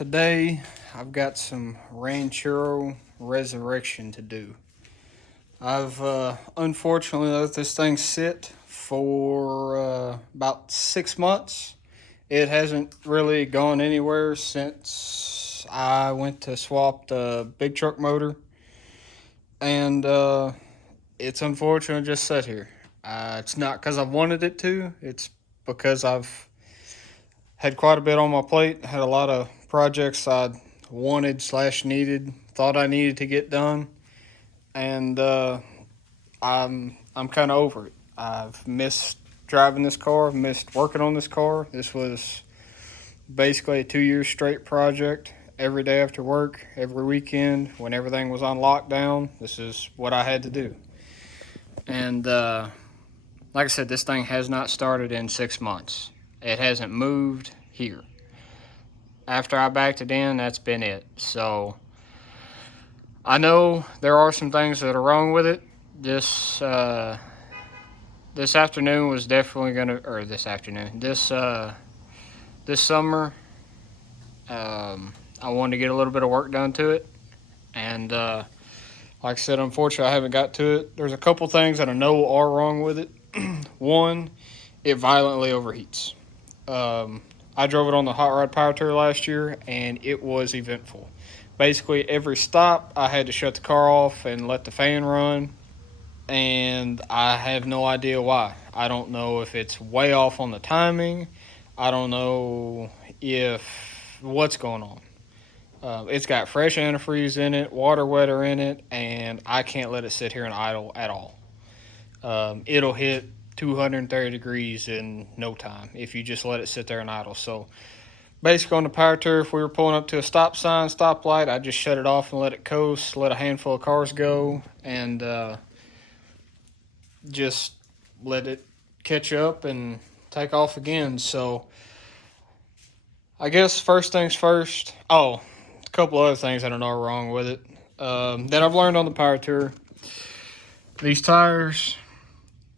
Today I've got some Ranchero Resurrection to do. I've unfortunately let this thing sit for about 6 months. It hasn't really gone anywhere since I went to swap the big truck motor, and it's unfortunate just sat here. It's not because I've wanted it to, it's because I've had quite a bit on my plate, had a lot of projects I wanted slash needed, thought I needed to get done, and I'm kind of over it. I've missed driving this car, I've missed working on this car. This was basically a 2 year straight project. Every day after work, every weekend, when everything was on lockdown, this is what I had to do. And like I said, this thing has not started in 6 months. It hasn't moved here. After I backed it in, that's been it. So I know there are some things that are wrong with it. This afternoon was definitely gonna, or this afternoon, this summer, I wanted to get a little bit of work done to it, and like I said, unfortunately, I haven't got to it. There's a couple things that I know are wrong with it. One, it violently overheats. I drove it on the hot rod power tour last year, and it was eventful. Basically, every stop, I had to shut the car off and let the fan run, and I have no idea why. I don't know if it's way off on the timing. I don't know if what's going on. It's got fresh antifreeze in it, water wetter in it, and I can't let it sit here and idle at all. It'll hit 230 degrees in no time if you just let it sit there and idle. So basically on the power tour, if we were pulling up to a stop sign, stoplight, I just shut it off and let it coast, let a handful of cars go, and just let it catch up and take off again. So I guess first things first. Oh, a couple other things I don't know are wrong with it that I've learned on the power tour. These tires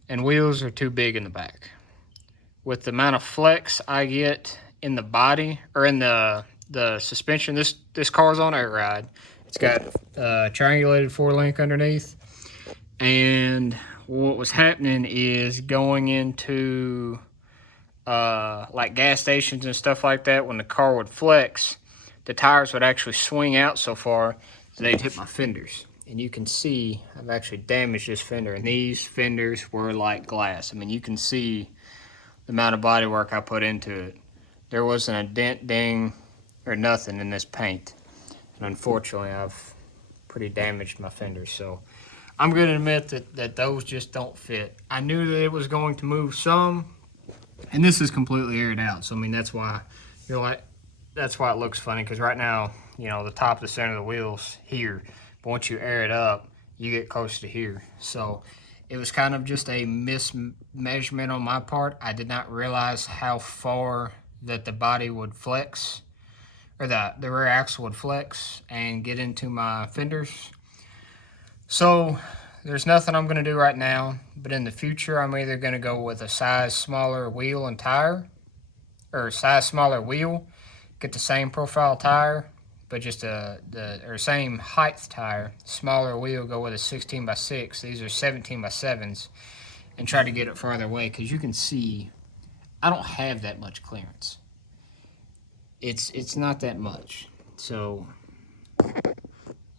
and wheels are too big in the back. With the amount of flex I get in the body or in the suspension, this car's on air ride. It's got triangulated 4-link underneath, and what was happening is going into like gas stations and stuff like that. When the car would flex, the tires would actually swing out so far that they'd hit my fenders. And you can see I've actually damaged this fender, and these fenders were like glass. I mean, you can see the amount of body work I put into it. There wasn't a dent, ding, or nothing in this paint. And unfortunately, I've pretty damaged my fenders. So I'm going to admit that those just don't fit. I knew that it was going to move some, and this is completely aired out. So, I mean, that's why that's why it looks funny, because right now, you know, the top of the center of the wheel's here. But once you air it up, you get close to here. So it was kind of just a mismeasurement on my part. I did not realize how far that the body would flex, or the rear axle would flex and get into my fenders. So there's nothing I'm going to do right now, but in the future, I'm either going to go with a size smaller wheel and tire, or size smaller wheel, get the same profile tire, but just or same height tire, smaller wheel, go with a 16x6. These are 17x7s, and try to get it farther away, because you can see I don't have that much clearance. It's not that much. So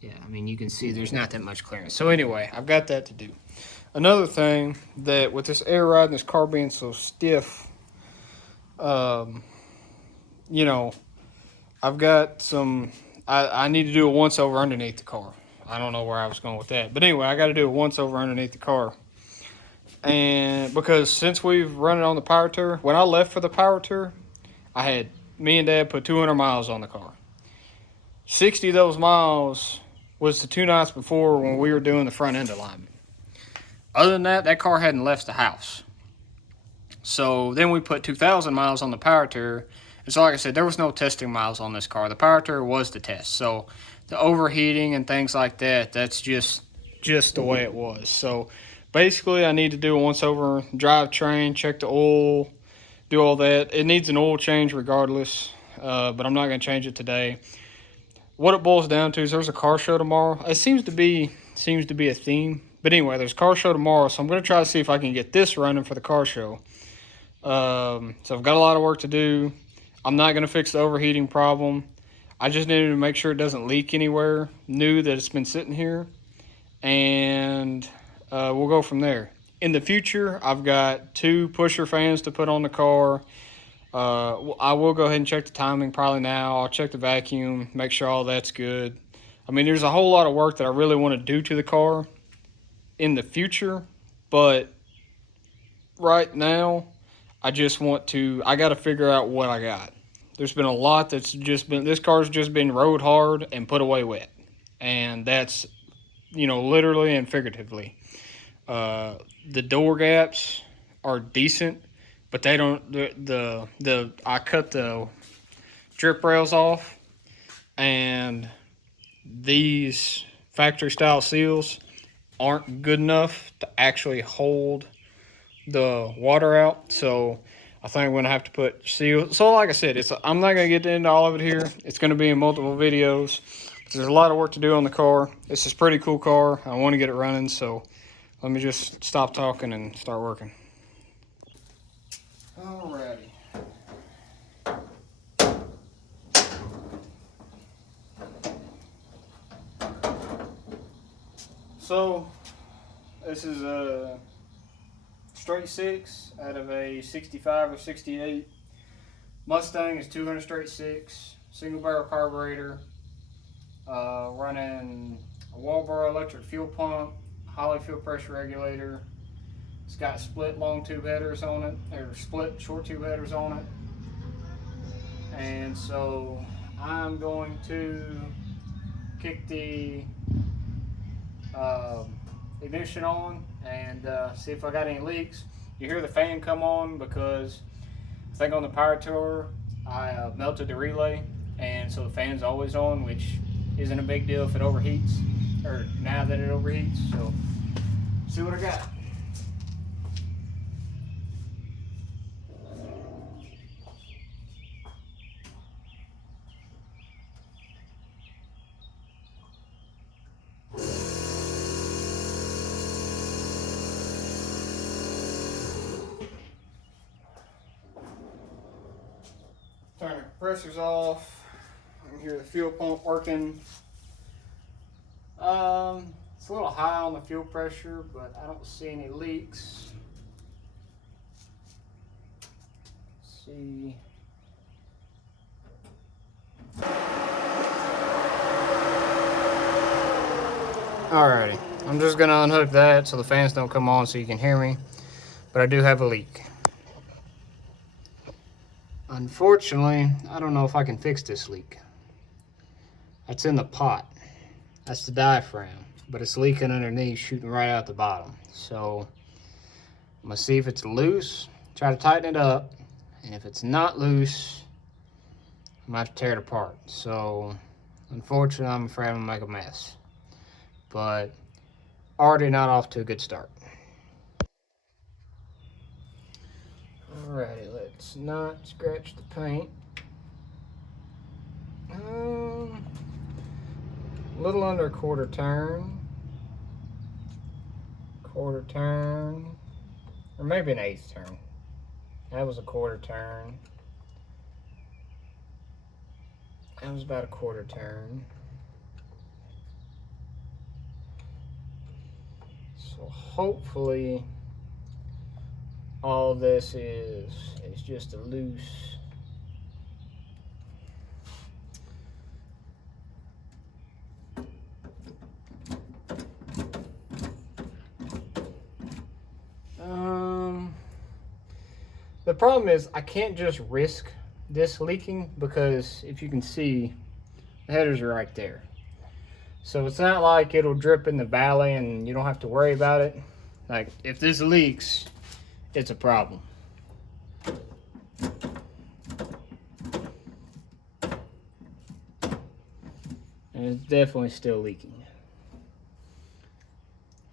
yeah, I mean, you can see there's not that much clearance. So anyway, I've got that to do. Another thing, that with this air ride and this car being so stiff, you know, I've got some, I need to do a once over underneath the car. I don't know where I was going with that. But anyway, I got to do a once over underneath the car. And because since we've run it on the power tour, when I left for the power tour, me and Dad put 200 miles on the car. 60 of those miles was the 2 nights before when we were doing the front end alignment. Other than that, that car hadn't left the house. So then we put 2,000 miles on the power tour. And so like I said, there was no testing miles on this car. The power tour was the test. So the overheating and things like that, that's just the way it was. So basically, I need to do a once over drivetrain, check the oil, do all that. It needs an oil change regardless. but I'm not going to change it today. What it boils down to is there's a car show tomorrow. It seems to be a theme. But anyway, there's a car show tomorrow, so I'm going to try to see if I can get this running for the car show. So I've got a lot of work to do. I'm not going to fix the overheating problem. I just needed to make sure it doesn't leak anywhere new that it's been sitting here. And we'll go from there. In the future, I've got 2 pusher fans to put on the car. I will go ahead and check the timing probably now. I'll check the vacuum, make sure all that's good. I mean, there's a whole lot of work that I really want to do to the car in the future, but right now, I got to figure out what I got. There's been a lot this car's just been rode hard and put away wet. And that's, literally and figuratively. The door gaps are decent, but they don't, I cut the drip rails off, and these factory style seals aren't good enough to actually hold the water out. So I think I'm going to have to put seals. So like I said, I'm not going to get into all of it here. It's going to be in multiple videos. There's a lot of work to do on the car. This is a pretty cool car. I want to get it running, so let me just stop talking and start working. Alrighty. So this is a straight 6 out of a 65 or 68. Mustang is 200 straight 6, single barrel carburetor, running a Walboro electric fuel pump, Holley fuel pressure regulator. It's got split long tube headers on it, or split short tube headers on it. And so I'm going to kick the ignition on and see if I got any leaks. You hear the fan come on because I think on the power tour I melted the relay, and so the fan's always on, which isn't a big deal if it overheats, or now that it overheats. So see what I got. Turn the compressors off. I can hear the fuel pump working. It's a little high on the fuel pressure, but I don't see any leaks. Let's see. Alrighty, I'm just gonna unhook that so the fans don't come on so you can hear me, but I do have a leak. Unfortunately, I don't know if I can fix this leak. That's in the pot. That's the diaphragm, but it's leaking underneath, shooting right out the bottom. So I'm gonna see if it's loose, try to tighten it up, and if it's not loose, I'm gonna have to tear it apart. So unfortunately, I'm afraid I'm gonna make a mess, but already not off to a good start. Alrighty, let's not scratch the paint. A little under a quarter turn, or maybe an eighth turn. That was a quarter turn. That was about a quarter turn. So hopefully all this is just a loose the problem is I can't just risk this leaking, because if you can see, the headers are right there. So it's not like it'll drip in the valley and you don't have to worry about it. Like, if this leaks, it's a problem. And it's definitely still leaking.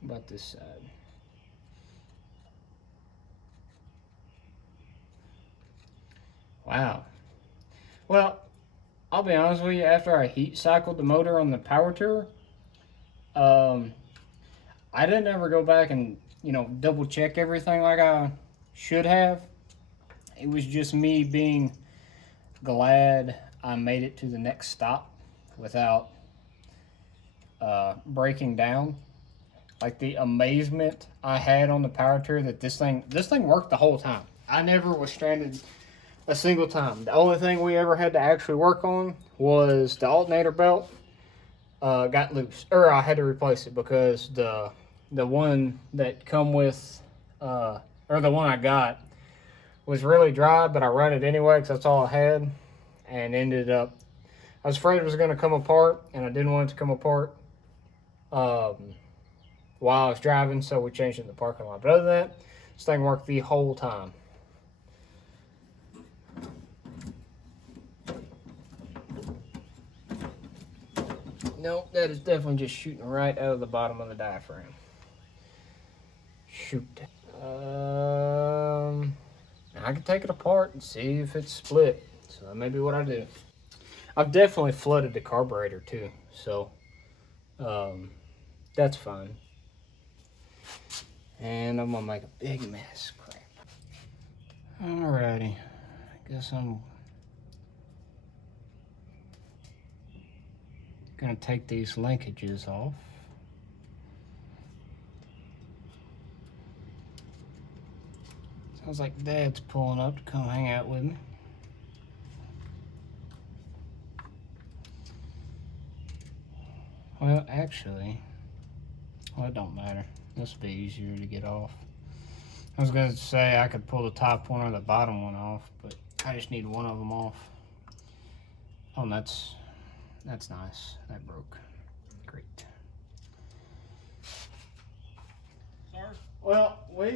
About this side. Wow. Well, I'll be honest with you. After I heat cycled the motor on the power tour, I didn't ever go back and double check everything like I should have. It was just me being glad I made it to the next stop without breaking down. Like the amazement I had on the power tour that this thing worked the whole time. I never was stranded a single time. The only thing we ever had to actually work on was the alternator belt got loose, or I had to replace it because the one that come with or the one I got was really dry, but I ran it anyway because that's all I had, and ended up I was afraid it was going to come apart, and I didn't want it to come apart while I was driving, so we changed it in the parking lot. But other than that, this thing worked the whole time. No, that is definitely just shooting right out of the bottom of the diaphragm. Shoot. I can take it apart and see if it's split. So that may be what I do. I've definitely flooded the carburetor too, so that's fine. And I'm gonna make a big mess. Crap. Alrighty. I guess I'm gonna take these linkages off. Sounds like Dad's pulling up to come hang out with me. Well, actually, it don't matter. This will be easier to get off. I was gonna say I could pull the top one or the bottom one off, but I just need one of them off. Oh, and that's nice. That broke. Great. Sorry? Well, we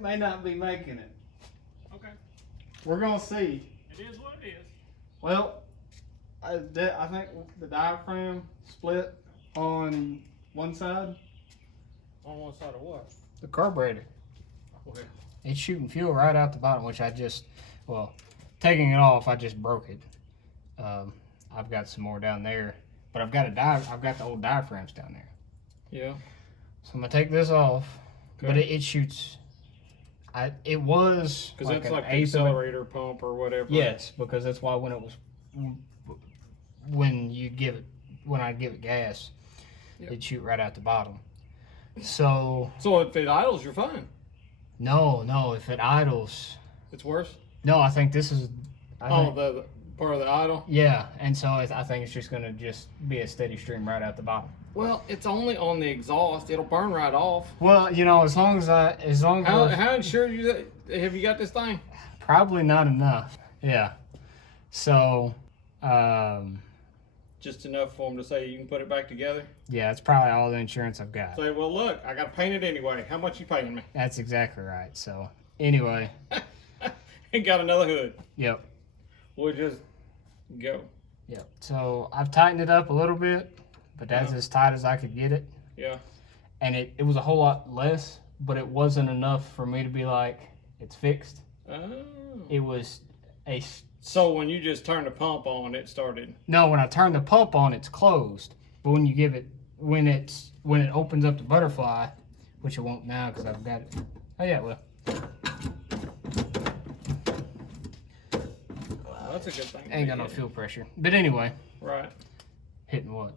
may not be making it. Okay. We're gonna see. It is what it is. Well, I think the diaphragm split on one side. On one side of what? The carburetor. Okay. It's shooting fuel right out the bottom, which taking it off, I just broke it. I've got some more down there, but I've got the old diaphragms down there. Yeah. So I'm gonna take this off, Okay. but it shoots. It was Because it's like the eighth of accelerator pump or whatever. Yes, because that's why when I give it gas, Yep. it'd shoot right out the bottom. So if it idles, you're fine. no, if it idles, It's worse. no, I think this is. The part of the idle. Yeah, and so I think it's just gonna be a steady stream right out the bottom. Well, it's only on the exhaust. It'll burn right off. Well, as long as How insured have you got this thing? probably not enough. Yeah. So, Just enough for them to say you can put it back together. yeah, it's probably all the insurance I've got. Say, well, look, I got to paint it anyway. How much you paying me? That's exactly right. So, anyway, And got another hood. yep. We'll just go. Yep. So I've tightened it up a little bit, but that's as tight as I could get it. Yeah. And it was a whole lot less, but it wasn't enough for me to be like, it's fixed. Oh. It was So when you just turned the pump on, it started. no, when I turn the pump on, it's closed. But when it opens up the butterfly, which it won't now because I've got it. Oh yeah, well. That's a good thing. Ain't got no fuel pressure. But anyway. Right. Hitting what?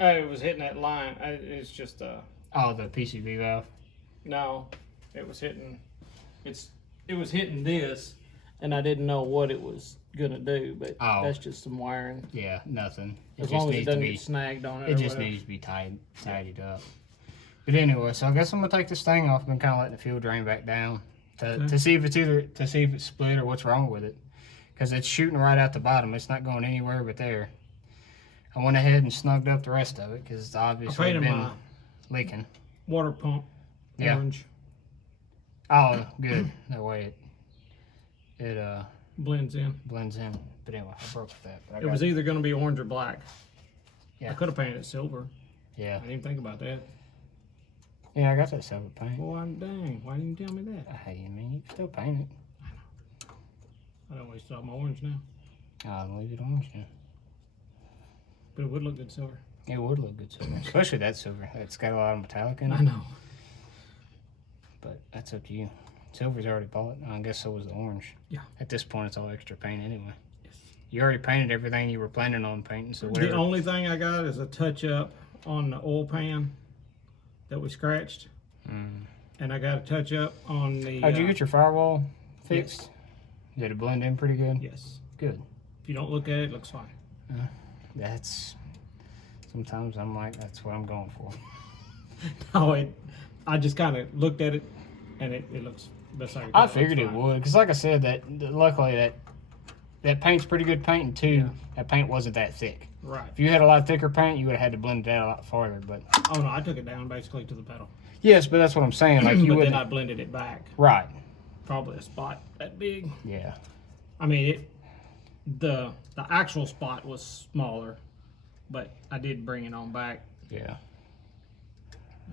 It was hitting that line. It's just Oh, the PCV valve. no, it was hitting. It was hitting this, and I didn't know what it was gonna do. But that's just some wiring. Yeah, nothing. As long as it doesn't get snagged on it. It just needs to be tidied up. But anyway, so I guess I'm gonna take this thing off. I've been kind of letting the fuel drain back down to see if it's split or what's wrong with it, because it's shooting right out the bottom. It's not going anywhere but there. I went ahead and snugged up the rest of it because it's obviously been leaking. Water pump. Yeah. Orange. Oh, good. That way it Blends in. blends in. But anyway, I broke that. But It was either gonna be orange or black. Yeah. I could have painted it silver. Yeah. I didn't even think about that. Yeah, I got that silver paint. Well, dang. Why didn't you tell me that? Hey, I mean, you can still paint it. I don't waste all my orange now. I'll leave it orange then. But it would look good silver. It would look good silver, especially that silver. It's got a lot of metallic in it. I know. But that's up to you. Silver's already bought. I guess so was the orange. Yeah. At this point, it's all extra paint anyway. Yes. You already painted everything you were planning on painting, so whatever. The only thing I got is a touch up on the oil pan that we scratched. And I got a touch up on the... How'd you get your firewall fixed? Yes. Did it blend in pretty good? Yes. Good. If you don't look at it, it looks fine. That's... Sometimes I'm like, that's what I'm going for. No, I just kind of looked at it, and it looks best I can. I figured it would, because like I said, luckily that paint's pretty good paint, and two, that paint wasn't that thick. Right. If you had a lot thicker paint, you would have had to blend it out a lot farther. But oh no, I took it down basically to the pedal. yes, but that's what I'm saying. Like you but would. then I blended it back. Right. Probably a spot that big. Yeah. I mean, the actual spot was smaller, but I did bring it on back. Yeah.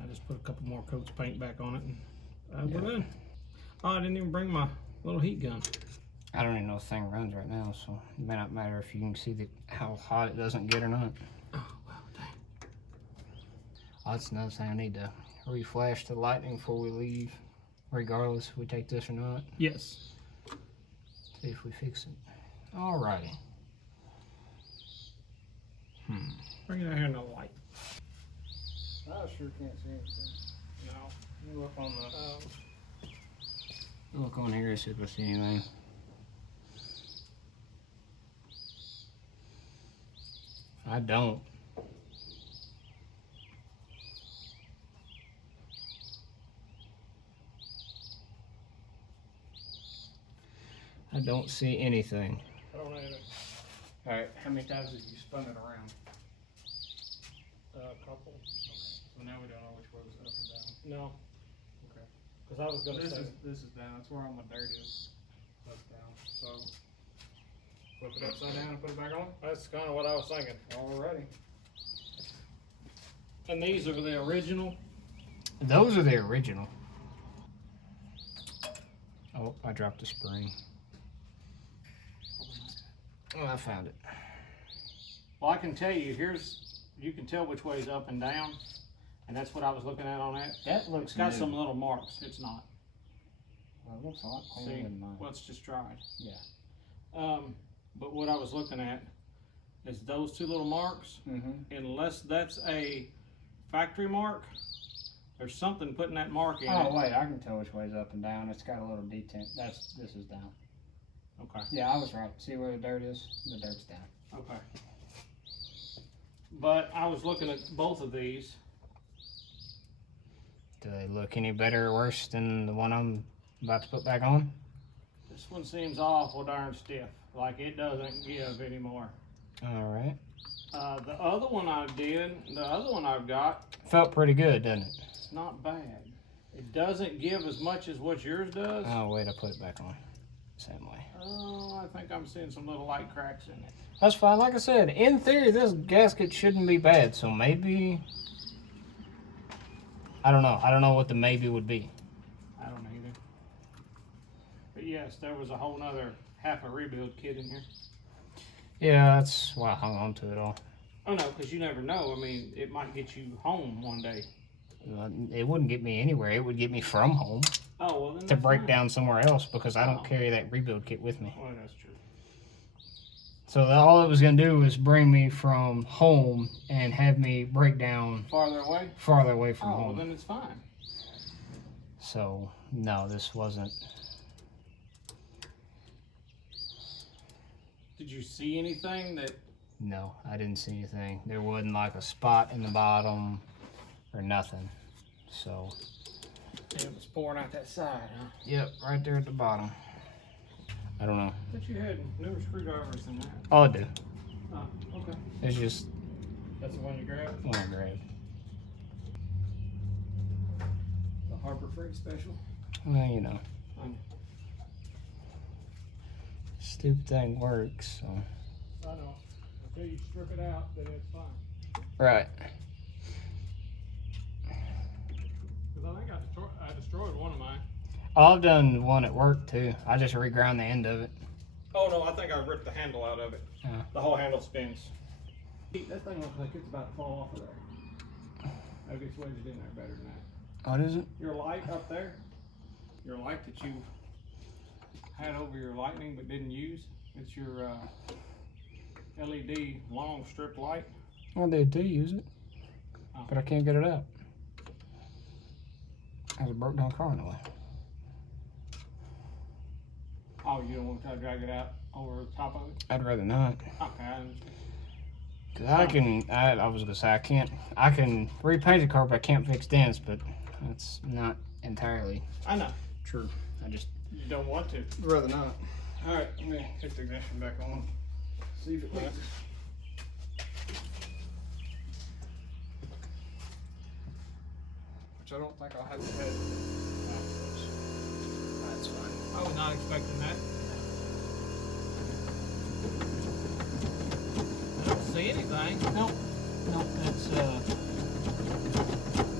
I just put a couple more coats of paint back on it, and we're done. Oh, I didn't even bring my little heat gun. I don't even know if the thing runs right now, so it may not matter if you can see how hot it doesn't get or not. Oh, well, dang. Oh, that's another thing I need to reflash the lightning before we leave, regardless if we take this or not. Yes. See if we fix it. Alrighty. Bring it out here in the light. I sure can't see anything. No. Let me look on the... Look on here, see if I see anything. I don't. I don't see anything. I don't either. Alright, how many times have you spun it around? A couple. So now we don't know which way was up and down. No. Okay. Because I was going to say... This is down. That's where all my dirt is. That's down. So flip it upside down and put it back on. That's kind of what I was thinking. Alrighty. And these are the original. Those are the original. Oh, I dropped the spring. Oh, I found it. Well, I can tell you, you can tell which way is up and down, and that's what I was looking at on that. That looks It's got new. some little marks. It's not. Well, it looks a lot cleaner See, than mine. well, it's just dried. Yeah. But what I was looking at is those two little marks. Unless that's a factory mark, there's something putting that mark in it. Oh wait, I can tell which way's up and down. It's got a little detent. This is down. Okay. Yeah, I was right. See where the dirt is? The dirt's down. Okay. But I was looking at both of these. Do they look any better or worse than the one I'm about to put back on? This one seems awful darn stiff, like it doesn't give anymore. All right. The other one I've got, Felt pretty good, doesn't it? it's not bad. It doesn't give as much as what yours does. Oh wait, I put it back on. Same way. Oh, I think I'm seeing some little light cracks in it. That's fine. Like I said, in theory, this gasket shouldn't be bad. So maybe, I don't know. I don't know what the maybe would be. I don't either. But yes, there was a whole nother half a rebuild kit in here. Yeah, that's why I hung on to it all. Oh no, because you never know. I mean, it might get you home one day. It wouldn't get me anywhere. It would get me from home Oh, well then to that's break fine. down somewhere else because I don't carry that rebuild kit with me. Well, that's true. So all it was going to do was bring me from home and have me break down Farther away? farther away from Oh, well home. then it's fine. So, no, this wasn't. Did you see anything that... No, I didn't see anything. There wasn't like a spot in the bottom or nothing. So, It was pouring out that side, huh? yep, right there at the bottom. I don't know. But you had newer screwdrivers than that. Oh, I do. Oh, okay. It's just That's the one you grabbed? one I grabbed. The Harbor Freight special? Well, you know. Um, Stupid thing works, so. I know. Until you strip it out, then it's fine. Right. Because I think I destroyed one of mine. Oh, I've done one at work too. I just reground the end of it. Oh no, I think I ripped the handle out of it. The whole handle spins. That thing looks like it's about to fall off of there. Maybe it's wedged in there better than that. What is it? Your light up there, your light that you had over your lightning but didn't use, it's your LED long strip light. Well, they do use it, but I can't get it out. There's a broke down car in the way. Oh, you don't want to try to drag it out over the top of it? I'd rather not. Okay, I understand. Cause I was gonna say I can repaint the car, but I can't fix dents, but that's not entirely I know. true. I just You don't want to. rather not. All right, let me take the ignition back on. See if it works. Which I don't think I'll have to head. That's fine. I was not expecting that. I don't see anything. Nope,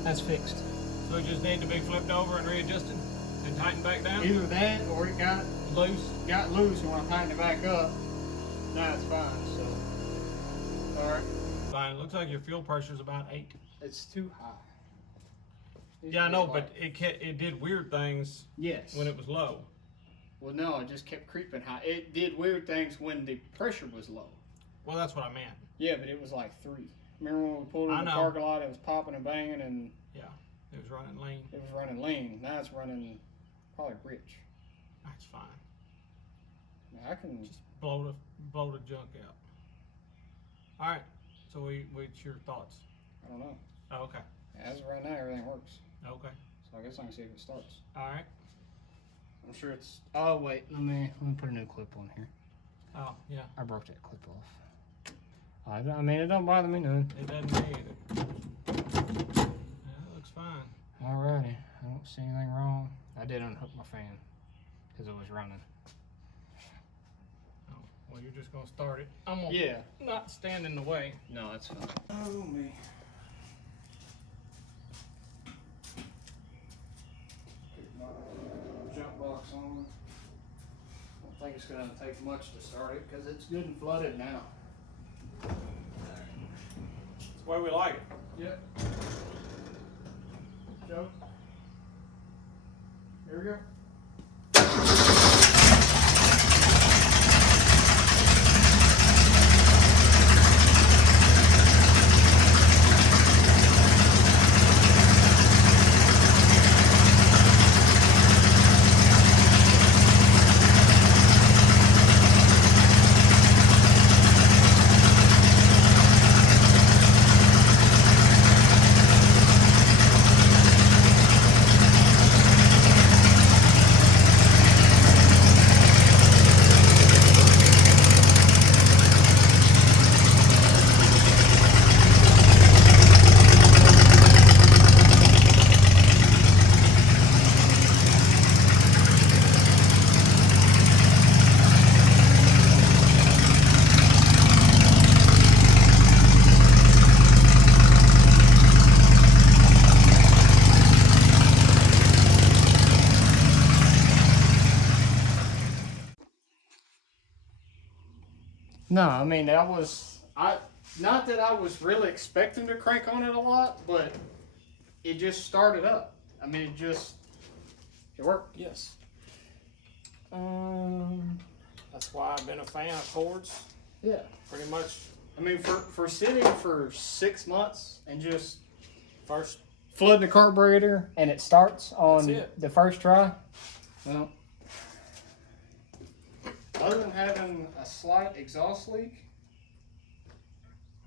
that's fixed. So it just need to be flipped over and readjusted and tightened back down? Either that or it got Loose. loose, and when I tightened it back up, now it's fine. So, all right. Fine. Looks like your fuel pressure's about 8. It's too high. Yeah, I know, but it did weird things yes. when it was low. Well, no, it just kept creeping high. It did weird things when the pressure was low. Well, that's what I meant. Yeah, but it was like 3. Remember when we pulled in I the know. parking lot? It was popping and banging, and Yeah, it was running lean. it was running lean. Now it's running probably rich. That's fine. Now I can. Just blow the junk out. All right. So what's your thoughts? I don't know. Oh, okay. As of right now, everything works. Okay. So I guess I can see if it starts. All right. I'm sure it's. Oh wait, let me put a new clip on here. Oh, yeah. I broke that clip off. I mean, it don't bother me none. It doesn't me either. Yeah, it looks fine. Alrighty, I don't see anything wrong. I did unhook my fan because it was running. Oh, well, you're just gonna start it. I'm gonna Yeah. not stand in the way. No, that's fine. Oh me. Put my jump box on. I don't think it's gonna take much to start it because it's good and flooded now. It's the way we like it. Yep. Joe. Here we go. No, I mean that was not that I was really expecting to crank on it a lot, but it just started up. I mean it worked. Yes. That's why I've been a fan of Fords. Yeah. Pretty much. I mean for sitting for 6 months and just first flooding the carburetor and it starts on the first try. Well, other than having a slight exhaust leak,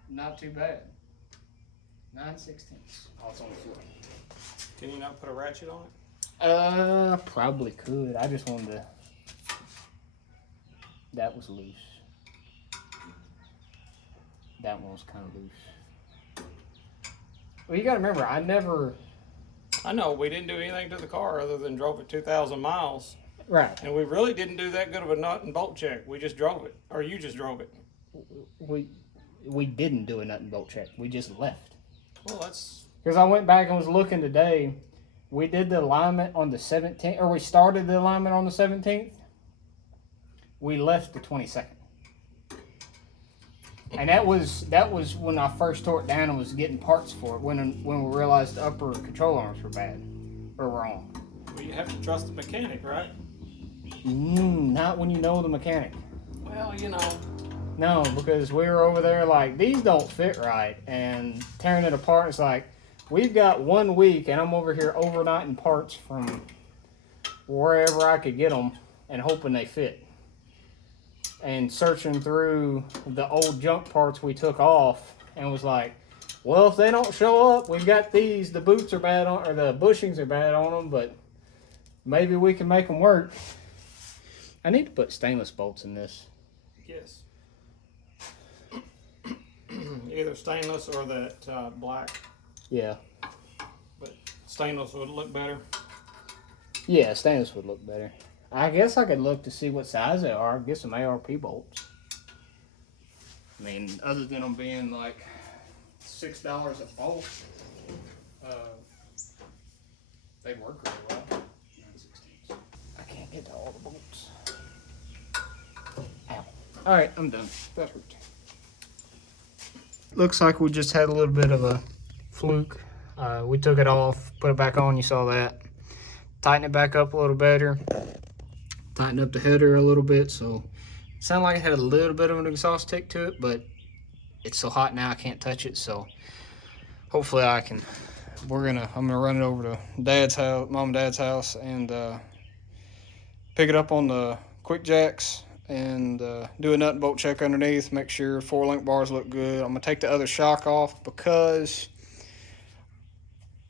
not too bad. 9/16. Oh, it's on the floor. Can you not put a ratchet on it? Probably could. I just wanted to. That was loose. That one was kind of loose. Well, you got to remember, I know we didn't do anything to the car other than drove it 2,000 miles. Right. And we really didn't do that good of a nut and bolt check. We just drove it. Or you just drove it. We didn't do a nut and bolt check. We just left. Well, that's... Because I went back and was looking today. We did the alignment on the 17th, or we started the alignment on the 17th. we left the 22nd. And that was when I first tore it down and was getting parts for it. When we realized the upper control arms were bad or wrong. Well, you have to trust the mechanic, right? Not when you know the mechanic. Well, you know. No, because we were over there like, these don't fit right, and tearing it apart. It's like, we've got 1 week, and I'm over here overnighting parts from wherever I could get them and hoping they fit. And searching through the old junk parts we took off, and was like, well, if they don't show up, we've got these. The boots are bad on, or the bushings are bad on them, but maybe we can make them work. I need to put stainless bolts in this. Yes. Either stainless or that black. Yeah. But stainless would look better. Yeah, stainless would look better. I guess I could look to see what size they are. Get some ARP bolts. I mean, other than them being like $6 a bolt, they work really well. I can't get to all the bolts. Ow. All right, I'm done. Perfect. Looks like we just had a little bit of a fluke. We took it off, put it back on. You saw that. Tighten it back up a little better. Tighten up the header a little bit, so it sounded like it had a little bit of an exhaust tick to it, but it's so hot now I can't touch it. So hopefully I can. I'm gonna run it over to Dad's house, Mom and Dad's house, and pick it up on the quick jacks and do a nut and bolt check underneath. Make sure 4-link bars look good. I'm gonna take the other shock off because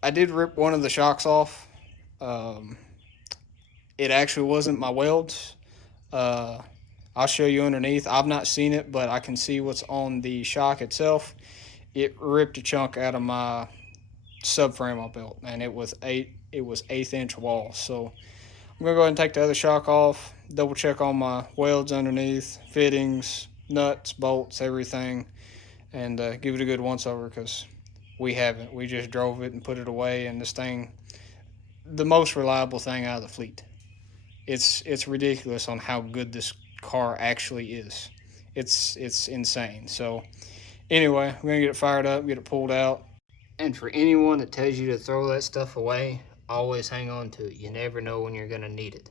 I did rip one of the shocks off. It actually wasn't my welds. I'll show you underneath. I've not seen it, but I can see what's on the shock itself. It ripped a chunk out of my subframe I built, and it was 1/8 walls. So I'm gonna go ahead and take the other shock off, double check on my welds underneath, fittings, nuts, bolts, everything, and give it a good once over, because we haven't. We just drove it and put it away, and this thing, the most reliable thing out of the fleet. It's ridiculous on how good this car actually is. It's insane. So anyway, we're gonna get it fired up, get it pulled out. And for anyone that tells you to throw that stuff away, always hang on to it. You never know when you're gonna need it.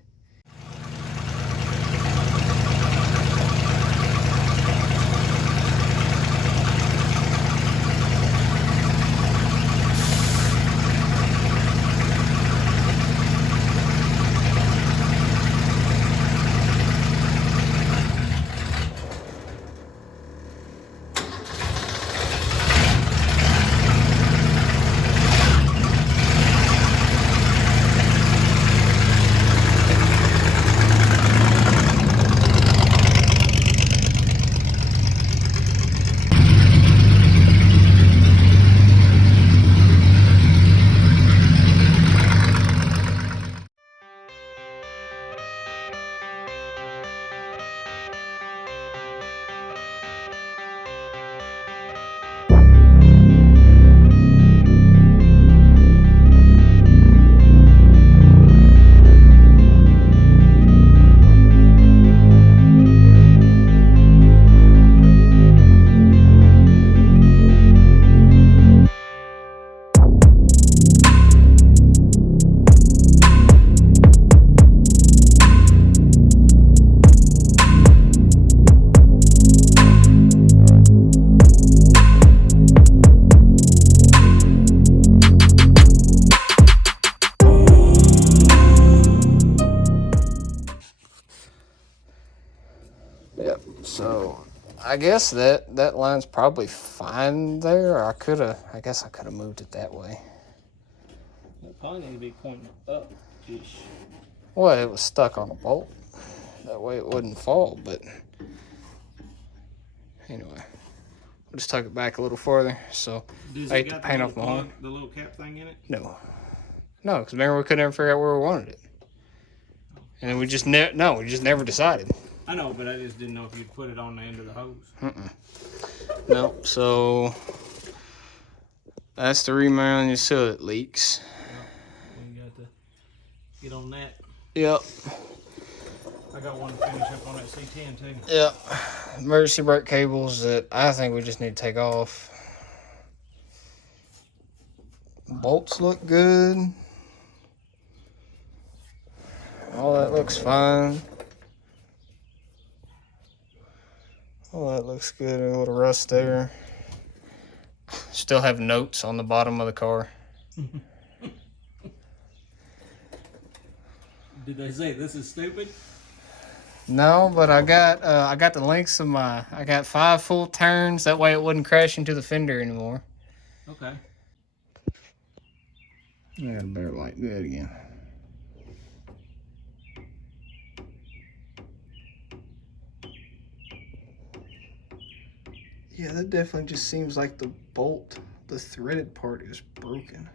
Yep, so I guess that line's probably fine there. I guess I could have moved it that way. It probably need to be pointing up. Well, it was stuck on a bolt. That way it wouldn't fall, but anyway. We'll just tuck it back a little further. So I hate to paint off my horn. The little cap thing in it? No, because remember we couldn't ever figure out where we wanted it. And then we just never decided. I know, but I just didn't know if you'd put it on the end of the hose. No, so that's the remount. You see it leaks. Yep. We got to get on that. Yep. I got one to finish up on that C10 too. Yeah. Emergency brake cables that I think we just need to take off. Bolts look good. All that looks fine. All that looks good. A little rust there. Still have notes on the bottom of the car. Did they say this is stupid? No, but I got the links of I got 5 full turns. That way it wouldn't crash into the fender anymore. Okay. I got a better light. Do that again. Yeah, that definitely just seems like the bolt, the threaded part is broken.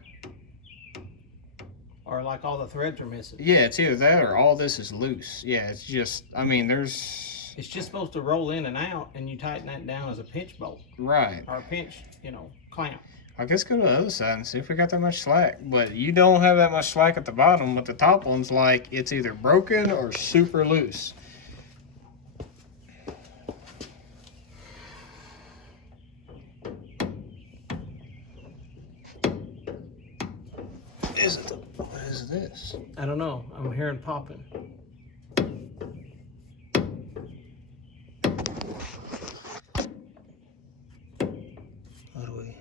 Or like all the threads are missing. Yeah, it's either that or all this is loose. Yeah, it's just, I mean, there's... It's just supposed to roll in and out, and you tighten that down as a pinch bolt. Right. Or a pinch, clamp. I guess go to the other side and see if we got that much slack. But you don't have that much slack at the bottom, but the top one's like, it's either broken or super loose. What is this? I don't know. I'm hearing popping. What do we...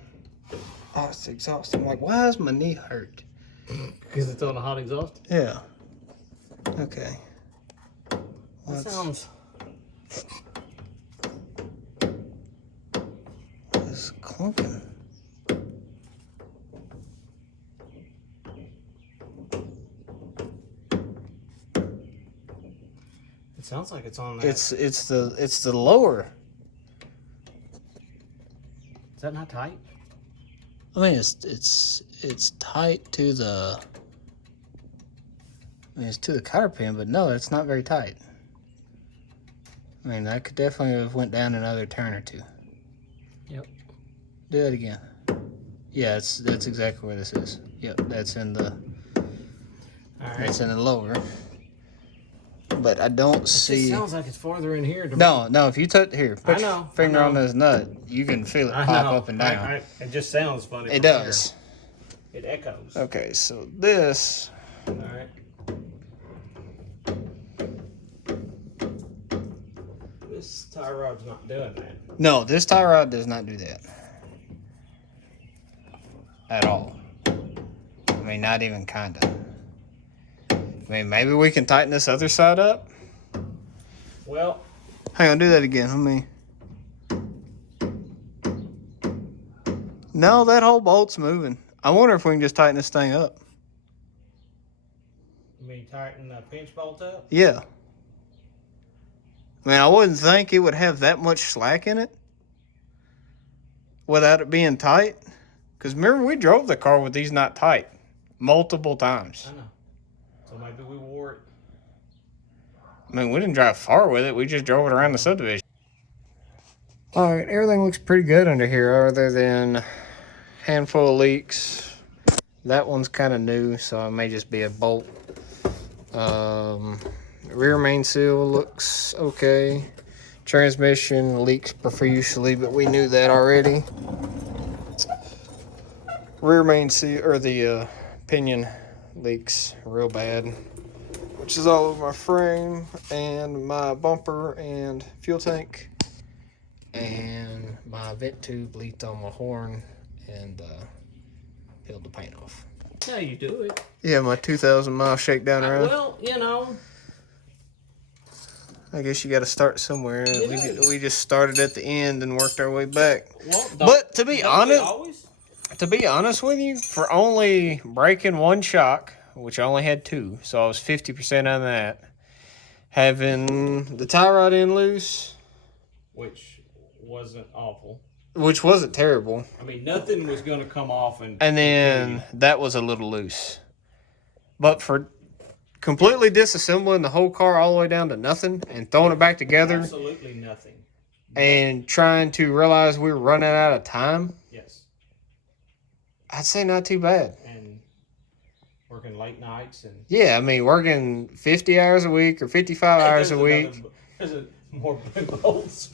Oh, it's the exhaust. I'm like, why is my knee hurt? Because it's on a hot exhaust? Yeah. Okay. That sounds... It's clunking. It sounds like it's on that. It's the lower. Is that not tight? I mean, it's tight to the. I mean, it's to the cotter pin, but no, it's not very tight. I mean, that could definitely have went down another turn or two. Yep. Do it again. Yeah, that's exactly where this is. Yep, that's in the. All right. It's in the lower. But I don't see. It sounds like it's farther in here. No. If you touch here, put your finger on this nut, you can feel it pop up and down. It just sounds funny. It does. Here. It echoes. Okay, so this. All right. This tie rod's not doing that. No, this tie rod does not do that. At all. I mean, not even kinda. I mean, maybe we can tighten this other side up. Well, hang on, do that again. No, that whole bolt's moving. I wonder if we can just tighten this thing up. you mean tighten the pinch bolt up? Yeah. I mean, I wouldn't think it would have that much slack in it without it being tight. Because remember, we drove the car with these not tight multiple times. I know. So maybe we wore it. I mean, we didn't drive far with it. We just drove it around the subdivision. All right, everything looks pretty good under here other than a handful of leaks. That one's kind of new, so it may just be a bolt. Rear main seal looks okay. Transmission leaks profusely, but we knew that already. Rear main seal, or the pinion leaks real bad, which is all over my frame and my bumper and fuel tank, and my vent tube leaked on my horn and peeled the paint off. That's how you do it. Yeah, my 2,000 mile shakedown ride. Well, I guess you got to start somewhere. We just started at the end and worked our way back. Well, but to be honest with you, for only breaking one shock, which I only had 2, so I was 50% on that. Having the tie rod end loose, which wasn't awful. Which wasn't terrible. I mean, nothing was going to come off. And then that was a little loose. But for completely disassembling the whole car all the way down to nothing and throwing it back together. Absolutely nothing. And trying to realize we were running out of time. Yes. I'd say not too bad. And working late nights and. Yeah, I mean, working 50 hours a week or 55 hours a week. There's more bolts.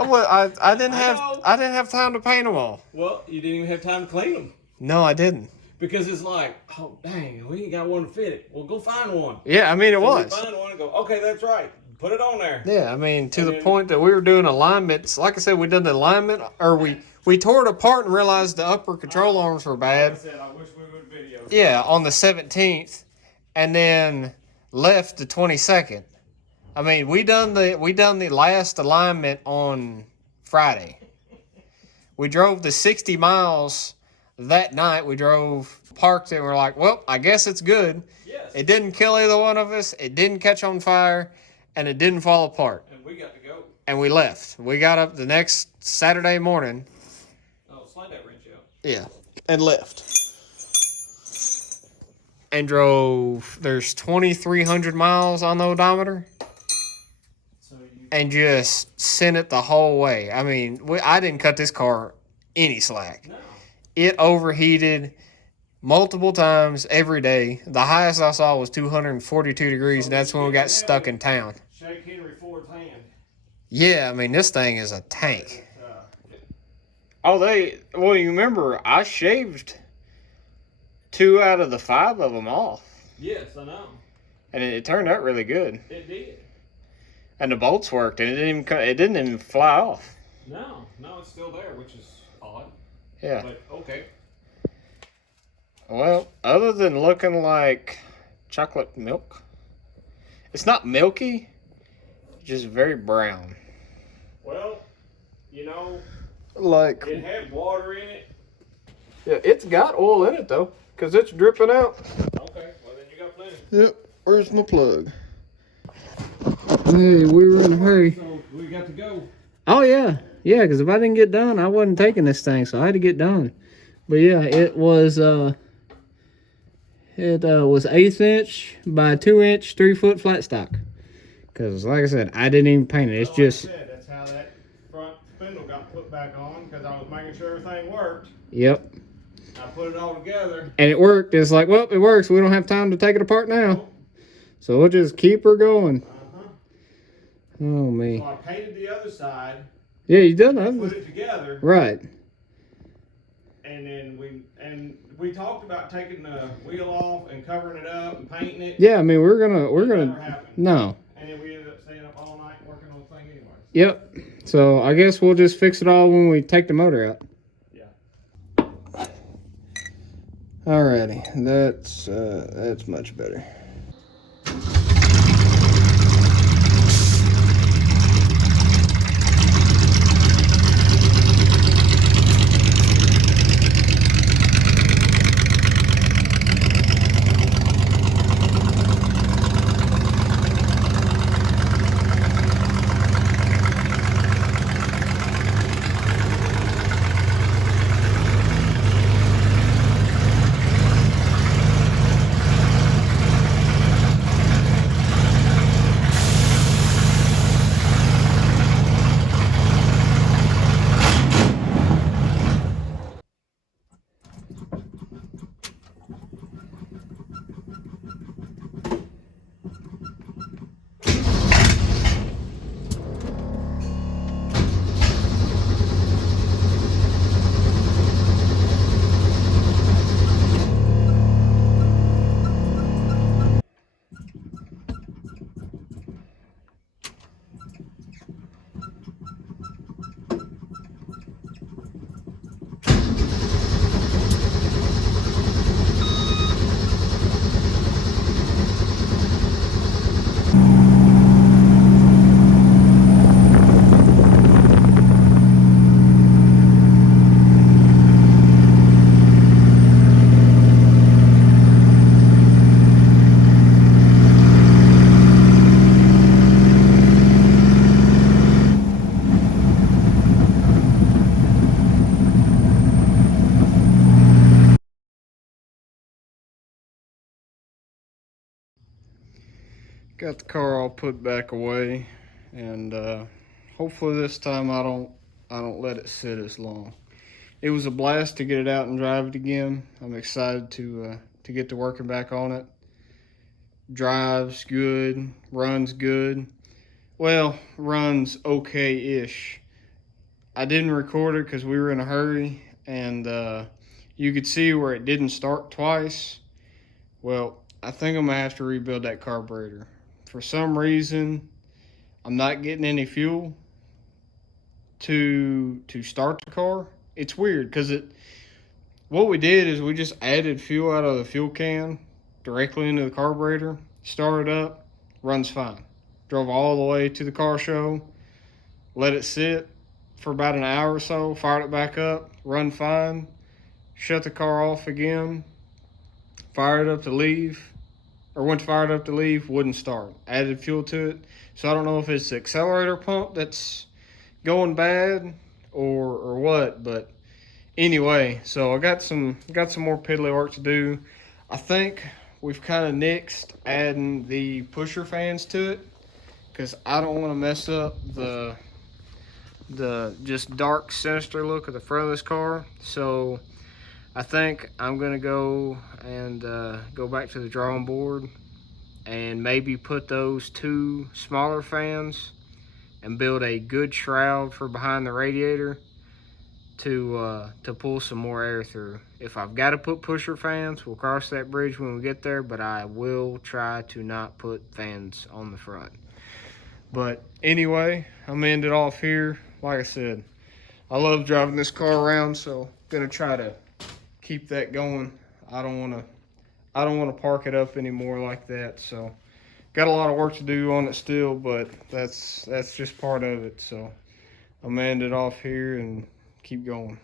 Well, I didn't have time to paint them all. Well, you didn't even have time to clean them. No, I didn't. Because it's like, oh dang, we ain't got one to fit it. Well, go find one. Yeah, I mean, it was. We find one and go, okay, that's right. Put it on there. Yeah, I mean, to the point that we were doing alignments. Like I said, we done the alignment, or we tore it apart and realized the upper control arms were bad. I said, I wish we would video. Yeah, on the 17th, and then left the 22nd. I mean, we done the last alignment on Friday. We drove the 60 miles that night. We drove, parked it, and we're like, well, I guess it's good. Yes. It didn't kill either one of us. It didn't catch on fire, and it didn't fall apart. And we got to go. And we left. We got up the next Saturday morning. Oh, slide that wrench out. Yeah, and left. And drove, there's 2,300 miles on the odometer. And just sent it the whole way. I mean, I didn't cut this car any slack. No. It overheated multiple times every day. The highest I saw was 242 degrees, and that's when we got stuck in town. Shake Henry Ford's hand. Yeah, I mean, this thing is a tank. Well, you remember, I shaved 2 out of the 5 of them off. Yes, I know. And it turned out really good. It did. And the bolts worked, and it didn't even fly off. No, it's still there, which is odd. Yeah. But okay. Well, other than looking like chocolate milk, it's not milky, it's just very brown. Well, you know, Like, it had water in it. yeah, it's got oil in it though, because it's dripping out. Okay, well then you got plenty. Yep, where's my plug? Hey, we were in a hurry. So we got to go. Oh, yeah. Yeah, because if I didn't get done, I wasn't taking this thing, so I had to get done. But yeah, it was 1/8 inch by 2 inch, 3 foot flat stock. Because like I said, I didn't even paint it. It's just. Like I said, that's how that front spindle got put back on, because I was making sure everything worked. Yep. I put it all together. And it worked. It's like, well, it works. We don't have time to take it apart now. So we'll just keep her going. Oh, me. So I painted the other side. Yeah, you done that. Put it together. Right. And then we talked about taking the wheel off and covering it up and painting it. Yeah, I mean, we're gonna. Never happened. No. And then we ended up staying up all night working on the thing anyway. Yep. So I guess we'll just fix it all when we take the motor out. Yeah. Alrighty, that's much better. Got the car all put back away, and hopefully this time I don't let it sit as long. It was a blast to get it out and drive it again. I'm excited to to get to working back on it. Drives good, runs good. Well, runs okay-ish. I didn't record it because we were in a hurry, and you could see where it didn't start twice. Well, I think I'm going to have to rebuild that carburetor. For some reason, I'm not getting any fuel to start the car. It's weird because what we did is we just added fuel out of the fuel can directly into the carburetor, started up, runs fine. Drove all the way to the car show, let it sit for about an hour or so, fired it back up, run fine, shut the car off again, fired it up to leave, or went to fire it up to leave, wouldn't start. Added fuel to it. So I don't know if it's the accelerator pump that's going bad or what, but anyway, so I got some more piddly work to do. I think we've kind of nixed adding the pusher fans to it because I don't want to mess up the just dark, sinister look of the front of this car. So I think I'm gonna go and go back to the drawing board and maybe put those 2 smaller fans and build a good shroud for behind the radiator to pull some more air through. If I've got to put pusher fans, we'll cross that bridge when we get there, but I will try to not put fans on the front. But anyway, I'm gonna end it off here. Like I said, I love driving this car around, so gonna try to keep that going. I don't want to park it up anymore like that. So got a lot of work to do on it still, but that's just part of it. So I'm gonna end it off here and keep going.